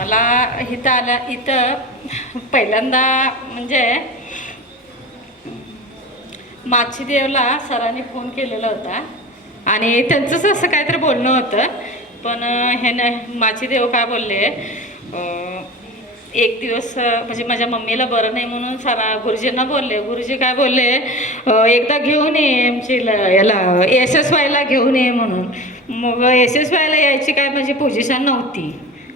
मला इथं पहिल्यांदा म्हणजे माचीदेवला सरांनी फोन केलेला होता आणि त्यांचंच असं काहीतरी बोलणं होतं. पण माचीदेव काय बोलले, एक दिवस म्हणजे माझ्या मम्मीला बरं नाही म्हणून सरा गुरुजींना बोलले. गुरुजी काय बोलले, एकदा घेऊन ये याला SSYला घेऊन ये म्हणून. मग SSYला यायची काय माझी पोझिशन नव्हती.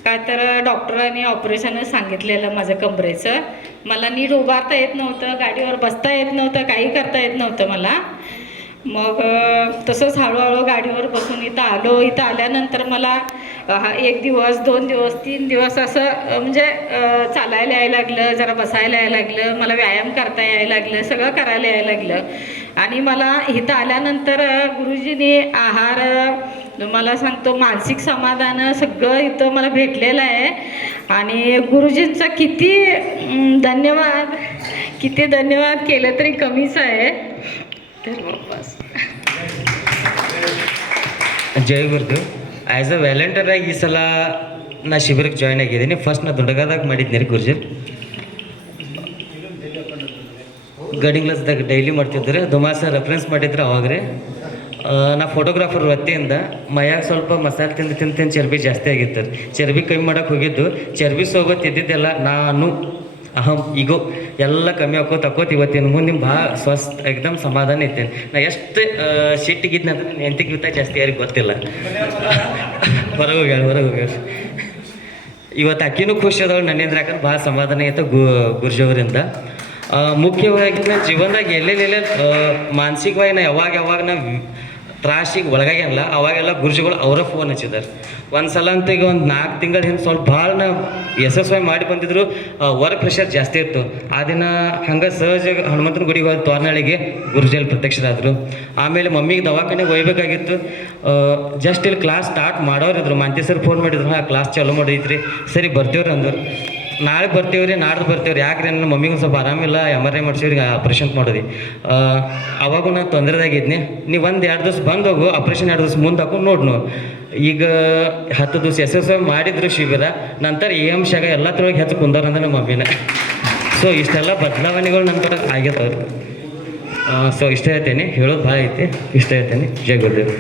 काय तर डॉक्टरांनी ऑपरेशनच सांगितलेलं माझं कमरेचं. मला नीट उभारता येत नव्हतं, गाडीवर बसता येत नव्हतं, काही करता येत नव्हतं मला. मग तसंच हळूहळू गाडीवर बसून इथं आलो. इथं आल्यानंतर मला 1 दिवस 2 दिवस 3 दिवस असं म्हणजे चालायला यायला लागलं, जरा बसायला यायला लागलं, मला व्यायाम करता यायला लागलं, सगळं करायला यायला लागलं. आणि मला इथं आल्यानंतर गुरुजींनी आहार, मला सांगतो मानसिक समाधान सगळं इथं मला भेटलेलं आहे. आणि गुरुजींचा किती धन्यवाद केलं तरी कमीच आहे. तर बस. ಜೈ ಗುರುದೇವ್. ಆ್ಯಸ್ ಅ ವ್ಯಾಲೆಂಟರ್ ಆಗಿ ಈ ಸಲ ನಾ ಶಿಬಿರಕ್ಕೆ ಜಾಯ್ನ್ ಆಗಿದ್ದೀನಿ. ಫಸ್ಟ್ ನಾ ದೊಡ್ಡಗಾದಾಗ ಮಾಡಿದ್ನಿ ರೀ ಗುರುಜಿ. ಗಡಿಂಗ್ಲಸ್ದಾಗ ಡೈಲಿ ಮಾಡ್ತಿದ್ರು. ದುಮಾಸ ರೆಫರೆನ್ಸ್ ಮಾಡಿದ್ರು ಅವಾಗ ರೀ. ನಾ ಫೋಟೋಗ್ರಾಫರ್ ವತಿಯಿಂದ ಮೈಯಾಗ ಸ್ವಲ್ಪ ಮಸಾಲೆ ತಿಂದು ಚರ್ಬಿ ಜಾಸ್ತಿ ಆಗಿತ್ತು ರೀ. ಚರ್ಬಿ ಕಮ್ಮಿ ಮಾಡೋಕೆ ಹೋಗಿದ್ದು. ಚರ್ಬಿ ಸೋಬತ್ತು ಇದ್ದಿದ್ದೆಲ್ಲ ನಾನು ಈಗೋ ಎಲ್ಲ ಕಮ್ಮಿ ಹಾಕೋತ ಇವತ್ತೇನು ಮುಂದೆ ನಿಮ್ಗೆ ಭಾಳ ಸ್ವಸ್ಥ ಎಕ್ದಮ್ ಸಮಾಧಾನ ಇರ್ತೇನೆ. ನಾ ಎಷ್ಟು ಸಿಟ್ಟಿಗಿದ್ನ ಅಂದ್ರೆ ನನ್ನ ಹೆಂಡತಿಗಿಂತ ಜಾಸ್ತಿ ಯಾರಿಗೆ ಗೊತ್ತಿಲ್ಲ. ಹೊರಗೆ ಹೋಗ್ಯಾಳ ಇವತ್ತು ಅಕ್ಕಿನೂ ಖುಷಿ ಅದಾಳು ನನ್ನಿಂದ. ಯಾಕಂದ್ರೆ ಭಾಳ ಸಮಾಧಾನ ಐತೆ ಗುರುಜಿಯವರಿಂದ. ಮುಖ್ಯವಾಗಿ ನನ್ನ ಜೀವನದಾಗ ಎಲ್ಲೆಲ್ಲೆಲ್ಲ ಮಾನಸಿಕವಾಗಿ ನಾ ಯಾವಾಗ ನಾ ತ್ರಾಸಿಗೆ ಒಳಗಾಗ್ಯಾನಲ್ಲ ಅವಾಗೆಲ್ಲ ಗುರುಜಿಗಳು ಅವರ ಫೋನ್ ಹಚ್ಚಿದ್ದಾರೆ. ಒಂದು ಸಲ ಅಂತ ಈಗ ಒಂದು 4 ತಿಂಗಳ ಹಿಂದೆ ಸ್ವಲ್ಪ ಭಾಳ ನಾ SSY ಮಾಡಿ ಬಂದಿದ್ರು. ವರ್ಕ್ ಪ್ರೆಷರ್ ಜಾಸ್ತಿ ಇತ್ತು. ಆ ದಿನ ಹಂಗೆ ಸಹಜ ಹನುಮಂತನ ಗುಡಿಗೆ ಹೋದ ತೋರ್ನಾಳಿಗೆ ಗುರುಜಿಯಲ್ಲಿ ಪ್ರತ್ಯಕ್ಷರಾದರು. ಆಮೇಲೆ ಮಮ್ಮಿಗೆ ದವಾಖಾನೆಗೆ ಒಯ್ಬೇಕಾಗಿತ್ತು. ಜಸ್ಟ್ ಇಲ್ಲಿ ಕ್ಲಾಸ್ ಸ್ಟಾರ್ಟ್ ಮಾಡೋರಿದ್ರು. ಮಾಂತಿ ಸರ್ ಫೋನ್ ಮಾಡಿದ್ರು, ಹಾಂ ಕ್ಲಾಸ್ ಚಾಲೂ ಮಾಡಿದ್ರಿ, ಸರಿ ಬರ್ತೀವ್ರಿ ಅಂದರು. ನಾಳೆ ಬರ್ತೀವ್ರಿ, ನಾಡ್ದು ಬರ್ತೀವ್ರಿ. ಯಾಕ್ರಿ ನನ್ನ ಮಮ್ಮಿಗೆ ಸ್ವಲ್ಪ ಆರಾಮಿಲ್ಲ, MRI ಮಾಡಿಸಿವ್ರಿ, ಆಪ್ರೇಷನ್ ಮಾಡೋದು. ಅವಾಗೂ ನಾನು ತೊಂದರೆದಾಗಿದ್ನಿ. ನೀವು 1-2 ದಿವಸ ಬಂದು ಹೋಗು, ಆಪ್ರೇಷನ್ 2 ದಿವಸ ಮುಂದೆ ಹಾಕೊಂಡು ನೋಡ್ನು. ಈಗ 10 ದಿವಸ SSY ಮಾಡಿದ್ರು ಶಿಬಿರ. ನಂತರ AMS ಎಲ್ಲ ತೊಳಗೆ ಹೆಚ್ಚು ಕುಂದವ್ರಂದ್ರೆ ನಮ್ಮ ಮಮ್ಮಿನ. ಸೊ ಇಷ್ಟೆಲ್ಲ ಬದಲಾವಣೆಗಳು ನನ್ನ ಕಡೆ ಆಗ್ಯದವ್ರು. ಸೊ ಇಷ್ಟ ಹೇಳ್ತೇನೆ, ಹೇಳೋದು ಭಾಳ ಐತಿ. ಇಷ್ಟ ಹೇಳ್ತೇನೆ. ಜೈ ಗುರುದೇವ್.